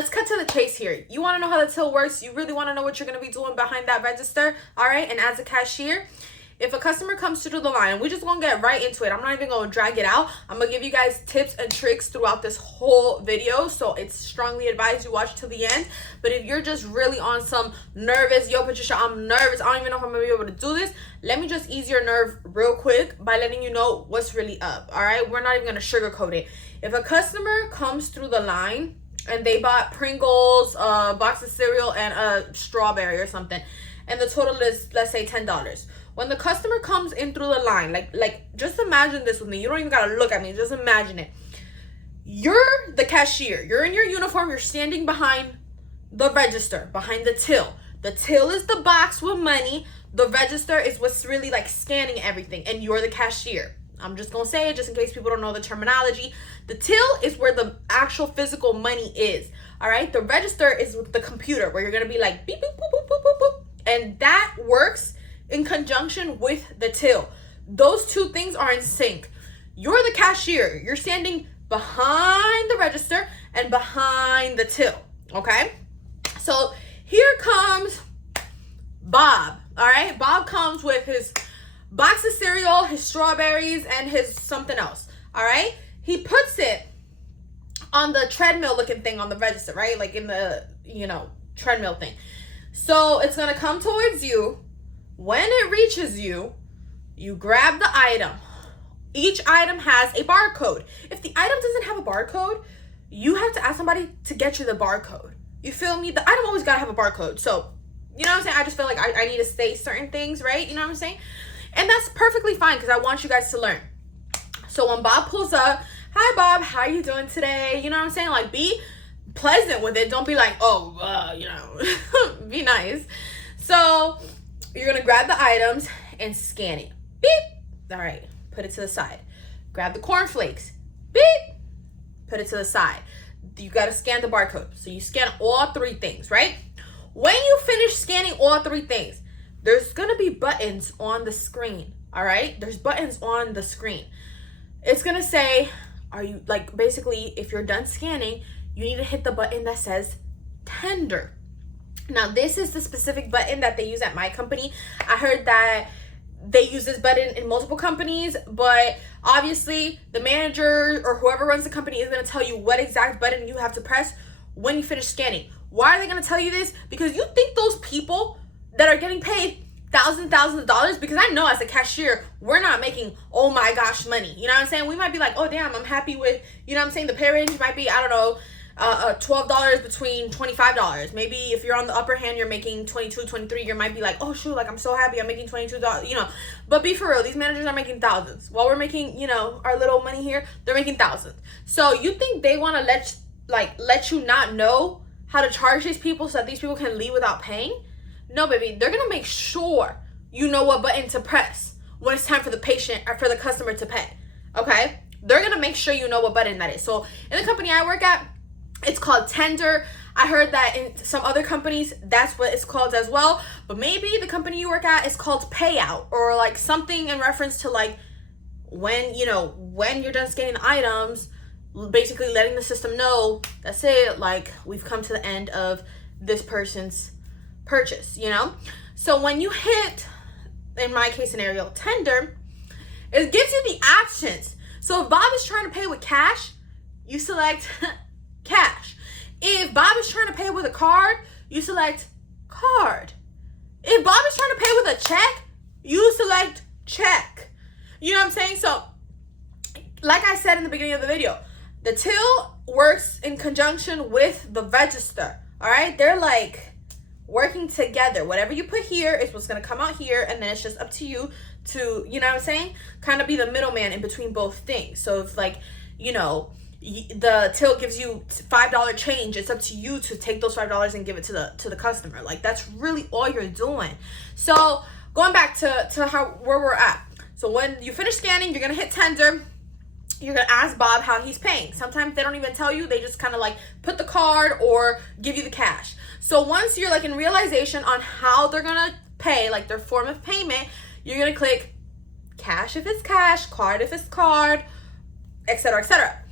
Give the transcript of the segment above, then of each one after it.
let's cut to the chase here. You want to know how the till works? You really want to know what you're going to be doing behind that register, all right? And as a cashier, if a customer comes through the line, we're just going to get right into it. I'm not even going to drag it out. I'm going to give you guys tips and tricks throughout this whole video. So it's strongly advised you watch till the end. But if you're just really on some nervous, yo, Patricia, I'm nervous, I don't even know if I'm going to be able to do this, let me just ease your nerve real quick by letting you know what's really up, all right? We're not even going to sugarcoat it. If a customer comes through the line and they bought Pringles, a box of cereal, and a strawberry or something, and the total is, let's say, $10. When the customer comes in through the line, like just imagine this with me. You don't even gotta look at me. Just imagine it. You're the cashier. You're in your uniform. You're standing behind the register, behind the till. The till is the box with money. The register is what's really like scanning everything, and you're the cashier. I'm just gonna say it just in case people don't know the terminology. The till is where the actual physical money is. All right. The register is with the computer, where you're gonna be like beep boop boop boop boop boop boop, and that works in conjunction with the till. Those two things are in sync. You're the cashier. You're standing behind the register and behind the till, okay? So here comes Bob, all right? Bob comes with his box of cereal, his strawberries, and his something else, all right? He puts it on the treadmill looking thing on the register, right? Like in the, treadmill thing. So it's gonna come towards you. When it reaches you, you grab the item. Each item has a barcode. If the item doesn't have a barcode, you have to ask somebody to get you the barcode. You feel me? The item always gotta have a barcode. So, you know what I'm saying? I just feel like I need to say certain things, right? You know what I'm saying? And that's perfectly fine because I want you guys to learn. So when Bob pulls up, hi Bob, how you doing today? You know what I'm saying? Like, be pleasant with it. Don't be like, be nice. So you're gonna grab the items and scan it. Beep. All right, put it to the side. Grab the cornflakes. Beep. Put it to the side. You gotta scan the barcode. So you scan all three things, right? When you finish scanning all three things, there's gonna be buttons on the screen, all right? There's buttons on the screen. It's gonna say, basically, if you're done scanning, you need to hit the button that says tender. Now, this is the specific button that they use at my company. I heard that they use this button in multiple companies, but obviously the manager or whoever runs the company is going to tell you what exact button you have to press when you finish scanning. Why are they going to tell you this? Because you think those people that are getting paid thousands of dollars, because I know as a cashier, we're not making, oh my gosh, money. You know what I'm saying? We might be like, oh damn, I'm happy with, you know what I'm saying? The pay range might be, I don't know, $12 between $25. Maybe if you're on the upper hand, you're making 22, 23, you might be like, oh shoot, like I'm so happy I'm making $22, but be for real, these managers are making thousands. While we're making, our little money here, they're making thousands. So you think they want to let you not know how to charge these people so that these people can leave without paying? No, baby, they're going to make sure you know what button to press when it's time for the patient or for the customer to pay, okay? They're going to make sure you know what button that is. So in the company I work at, it's called tender. I heard that in some other companies, that's what it's called as well. But maybe the company you work at is called payout, or like something in reference to like when you're done scanning the items, basically letting the system know, that's it, like we've come to the end of this person's purchase, So when you hit, in my case scenario, tender, it gives you the options. So if Bob is trying to pay with cash, you select cash. If Bob is trying to pay with a card, you select card. If Bob is trying to pay with a check, you select check. You know what I'm saying? So, like I said in the beginning of the video, the till works in conjunction with the register. All right? They're like working together. Whatever you put here is what's going to come out here, and then it's just up to you to, you know what I'm saying, kind of be the middleman in between both things. So if the till gives you $5 change, it's up to you to take those $5 and give it to the customer. Like, that's really all you're doing. So going back to where we're at. So when you finish scanning, you're gonna hit tender. You're gonna ask Bob how he's paying. Sometimes they don't even tell you. They just kind of like put the card or give you the cash. So once you're like in realization on how they're gonna pay, like their form of payment, you're gonna click cash if it's cash, card if it's card, etc., etc.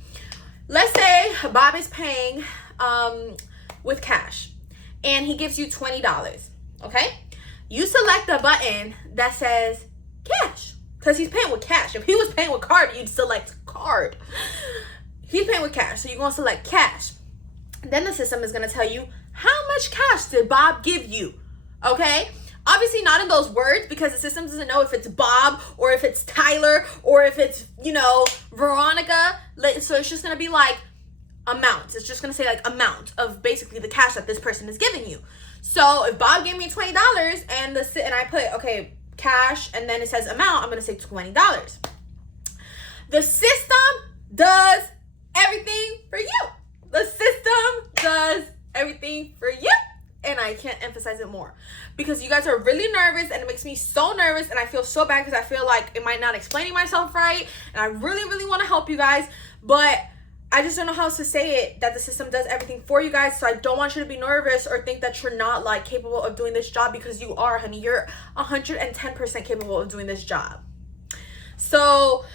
Let's say Bob is paying with cash and he gives you $20, okay? You select the button that says cash because he's paying with cash. If he was paying with card, you'd select card. He's paying with cash, so you're going to select cash. Then the system is going to tell you how much cash did Bob give you, okay? Obviously not in those words because the system doesn't know if it's Bob or if it's Tyler or if it's, you know, Veronica. So it's just going to be like amount. It's just going to say like amount of basically the cash that this person is giving you. So if Bob gave me $20 and I put, okay, cash, and then it says amount, I'm going to say $20. The system does everything for you. The system does everything for you. And I can't emphasize it more because you guys are really nervous and it makes me so nervous and I feel so bad because I feel like it might not explaining myself right and I really, really want to help you guys, but I just don't know how else to say it, that the system does everything for you guys. So I don't want you to be nervous or think that you're not like capable of doing this job because you are, honey. You're 110% capable of doing this job. So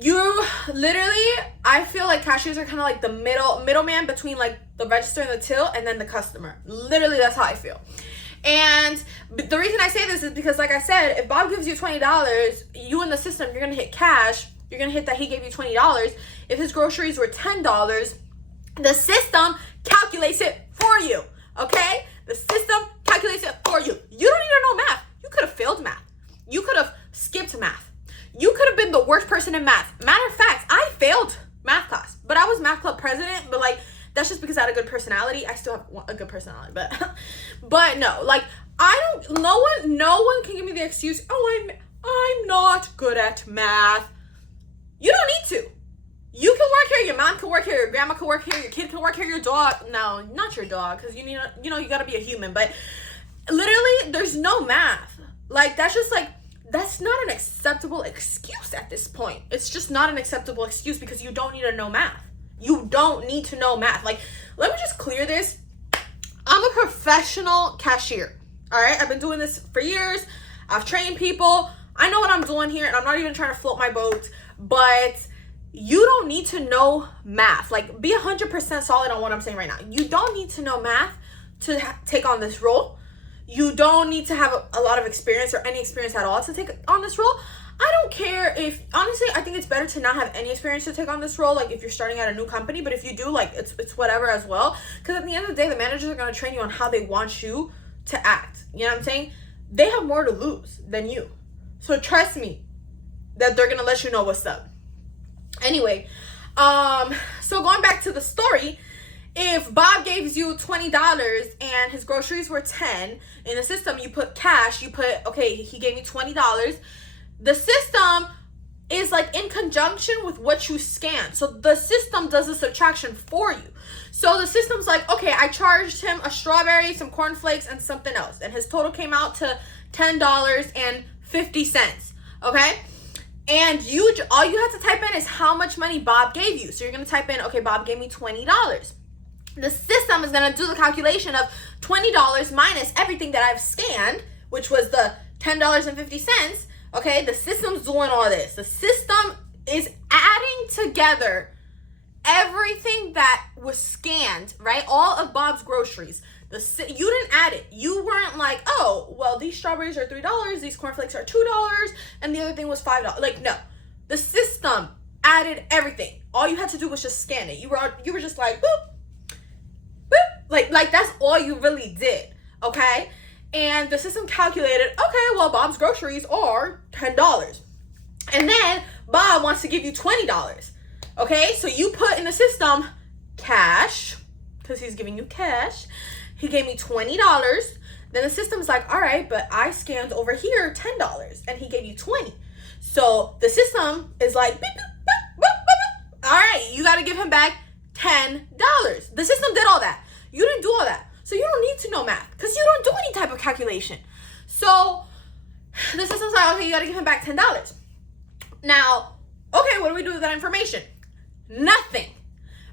you literally, I feel like cashiers are kind of like the middleman between like the register and the till and then the customer. Literally, that's how I feel. And the reason I say this is because, like I said, if Bob gives you $20, you in the system, you're going to hit cash. You're going to hit that he gave you $20. If his groceries were $10, the system calculates it for you, okay? The system calculates it for you. You don't need to know math. You could have failed math. You could have skipped math. You could have been the worst person in math. Matter of fact, I failed math class, but I was math club president, but like, that's just because I had a good personality. I still have a good personality, but no, like no one can give me the excuse, oh, I'm not good at math. You don't need to. You can work here, your mom can work here, your grandma can work here, your kid can work here, your dog, no, not your dog, because you gotta be a human, but literally, there's no math. Like, that's just like, that's not an acceptable excuse at this point. It's just not an acceptable excuse because you don't need to know math. You don't need to know math. Like, let me just clear this. I'm a professional cashier, all right? I've been doing this for years. I've trained people. I know what I'm doing here, and I'm not even trying to float my boat, but you don't need to know math. Like, be 100% solid on what I'm saying right now. You don't need to know math to take on this role. You don't need to have a lot of experience or any experience at all to take on this role. I don't care if, honestly, I think it's better to not have any experience to take on this role, like if you're starting at a new company, but if you do, like, it's whatever as well, because at the end of the day, the managers are going to train you on how they want you to act. You know what I'm saying? They have more to lose than you. So trust me that they're going to let you know what's up. Anyway, so going back to the story, if Bob gives you $20 and his groceries were $10, in the system you put cash, you put, okay, he gave me $20. The system is like in conjunction with what you scan. So the system does a subtraction for you. So the system's like, okay, I charged him a strawberry, some cornflakes, and something else. And his total came out to $10.50, okay? And all you have to type in is how much money Bob gave you. So you're going to type in, okay, Bob gave me $20. The system is going to do the calculation of $20 minus everything that I've scanned, which was the $10.50. Okay, the system's doing all this. The system is adding together everything that was scanned, right? All of Bob's groceries. You didn't add it. You weren't like, oh, well, these strawberries are $3, these cornflakes are $2, and the other thing was $5. Like, no. The system added everything. All you had to do was just scan it. You were just like, boop, boop. Like that's all you really did, okay? And the system calculated, okay, well, Bob's groceries are $10. And then Bob wants to give you $20. Okay, so you put in the system cash, because he's giving you cash. He gave me $20. Then the system's like, all right, but I scanned over here $10, and he gave you $20. So the system is like, beep, beep, beep, beep, beep. All right, you got to give him back $10. The system did all that. You didn't do all that. So you don't need to know math because you don't do any type of calculation. So the system's like, okay, you got to give him back $10. Now, okay, what do we do with that information? Nothing.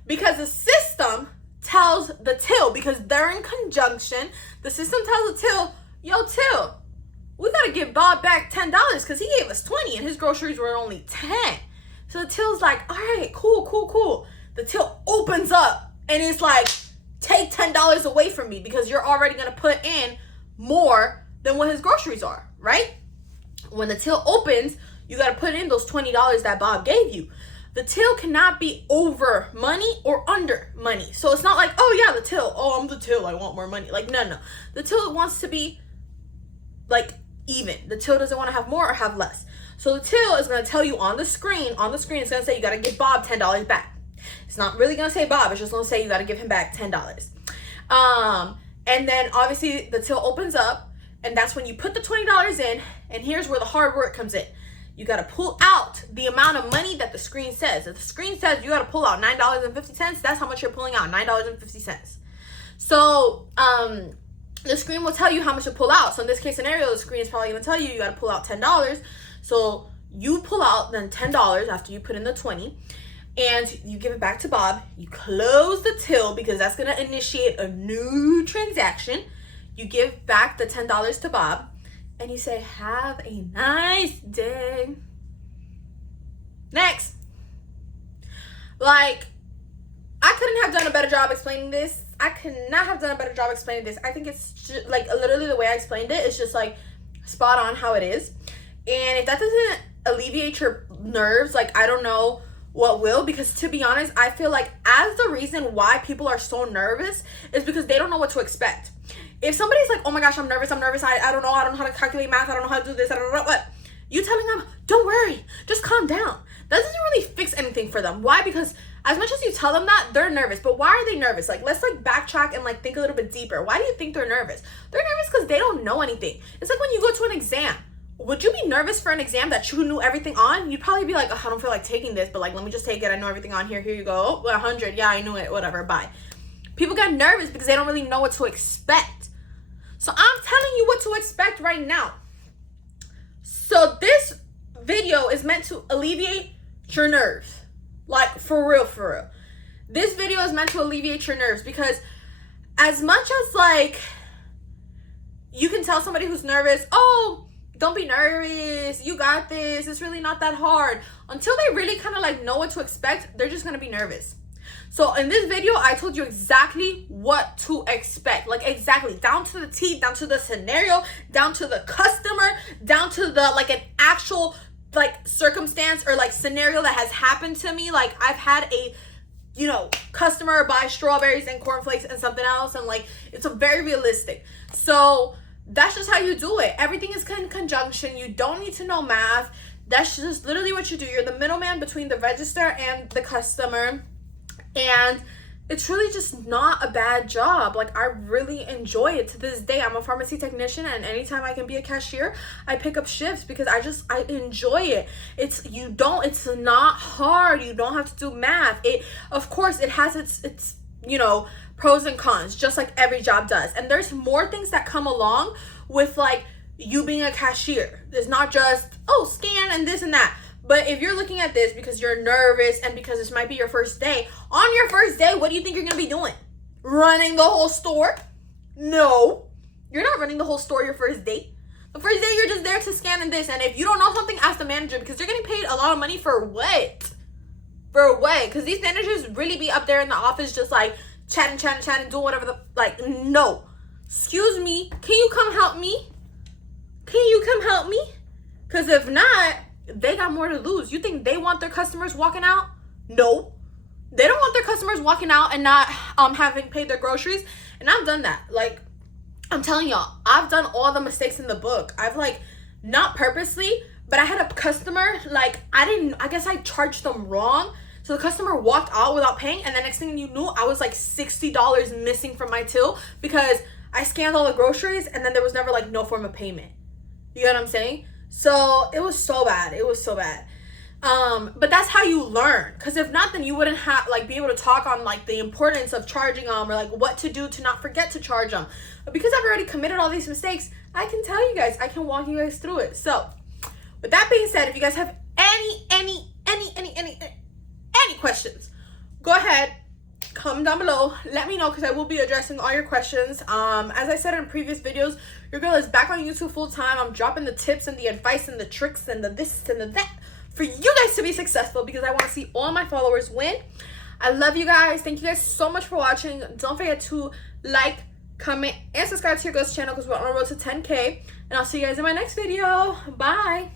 Because the system tells the till, because they're in conjunction, the system tells the till, yo, till, we got to give Bob back $10 because he gave us 20 and his groceries were only 10. So the till's like, all right, cool. The till opens up and it's like, take take $10 away from me because you're already going to put in more than what his groceries are, right? When the till opens, you got to put in those $20 that Bob gave you. The till cannot be over money or under money. So it's not like, oh yeah, the till. Oh, I'm the till. I want more money. Like, no. The till wants to be like even. The till doesn't want to have more or have less. So the till is going to tell you on the screen. On the screen, it's going to say you got to give Bob $10 back. It's not really going to say Bob. It's just going to say you got to give him back $10. And then obviously the till opens up, and that's when you put the $20 in. And here's where the hard work comes in. You got to pull out the amount of money that the screen says. If the screen says you got to pull out $9.50, that's how much you're pulling out, $9.50. So the screen will tell you how much to pull out. So in this case scenario, the screen is probably going to tell you got to pull out $10. So you pull out then $10 after you put in the 20, and you give it back to Bob. You close the till because that's going to initiate a new transaction. You give back the $10 to Bob. And you say, have a nice day. Next. Like, I couldn't have done a better job explaining this. I could not have done a better job explaining this. I think it's just, like, literally the way I explained it. It's just, like, spot on how it is. And if that doesn't alleviate your nerves, like, I don't know what will. Because, to be honest, I feel like as the reason why people are so nervous is because they don't know what to expect. If somebody's like, oh my gosh, I'm nervous, I don't know how to calculate math, I don't know how to do this, I don't know what, you telling them, don't worry, just calm down. That doesn't really fix anything for them. Why? Because as much as you tell them that, they're nervous. But why are they nervous? Like, let's like backtrack and like think a little bit deeper. Why do you think they're nervous? They're nervous because they don't know anything. It's like when you go to an exam. Would you be nervous for an exam that you knew everything on? You'd probably be like, oh, I don't feel like taking this, but like, let me just take it. I know everything on here. Here you go. Oh, 100. Yeah, I knew it. Whatever. Bye. People get nervous because they don't really know what to expect. So I'm telling you what to expect right now. So this video is meant to alleviate your nerves. Like, for real, for real. This video is meant to alleviate your nerves because as much as, like, you can tell somebody who's nervous, oh, don't be nervous, you got this, it's really not that hard. Until they really kind of, like, know what to expect, they're just going to be nervous. So in this video, I told you exactly what to expect. Like, exactly, down to the T, down to the scenario, down to the customer, down to the, like, an actual, like, circumstance or, like, scenario that has happened to me. Like, I've had a, you know, customer buy strawberries and cornflakes and something else, and, like, it's a very realistic. So that's just how you do it. Everything is in conjunction. You don't need to know math. That's just literally what you do. You're the middleman between the register and the customer. And it's really just not a bad job. Like, I really enjoy it to this day. I'm a pharmacy technician, and anytime I can be a cashier, I pick up shifts because I enjoy it. It's not hard. You don't have to do math. Of course, it has its you know, pros and cons, just like every job does. And there's more things that come along with, like, you being a cashier. It's not just, oh, scan and this and that. But if you're looking at this because you're nervous and because this might be your first day, on your first day, what do you think you're going to be doing? Running the whole store? No. You're not running the whole store your first day. The first day, you're just there to scan and this. And if you don't know something, ask the manager because they're getting paid a lot of money for what? For what? Because these managers really be up there in the office just like chatting, doing whatever the, like, no. Excuse me, can you come help me? Can you come help me? Because if not, they got more to lose. You think they want their customers walking out? No. They don't want their customers walking out and not having paid their groceries. And I've done that. Like, I'm telling y'all, I've done all the mistakes in the book. I've, like, not purposely, but I had a customer, like, I guess I charged them wrong. So the customer walked out without paying, and the next thing you knew, I was like $60 missing from my till because I scanned all the groceries and then there was never, like, no form of payment. You get what I'm saying? So it was so bad. It was so bad. But that's how you learn. Because if not, then you wouldn't have, like, be able to talk on, like, the importance of charging them or, like, what to do to not forget to charge them. But because I've already committed all these mistakes, I can tell you guys, I can walk you guys through it. So with that being said, if you guys have any questions, go ahead, comment down below, let me know because I will be addressing all your questions. As I said in previous videos, your girl is back on YouTube full time. I'm dropping the tips and the advice and the tricks and the this and the that for you guys to be successful because I want to see all my followers win. I love you guys. Thank you guys so much for watching. Don't forget to like, comment, and subscribe to your girl's channel because we're on the road to 10K. And I'll see you guys in my next video. Bye.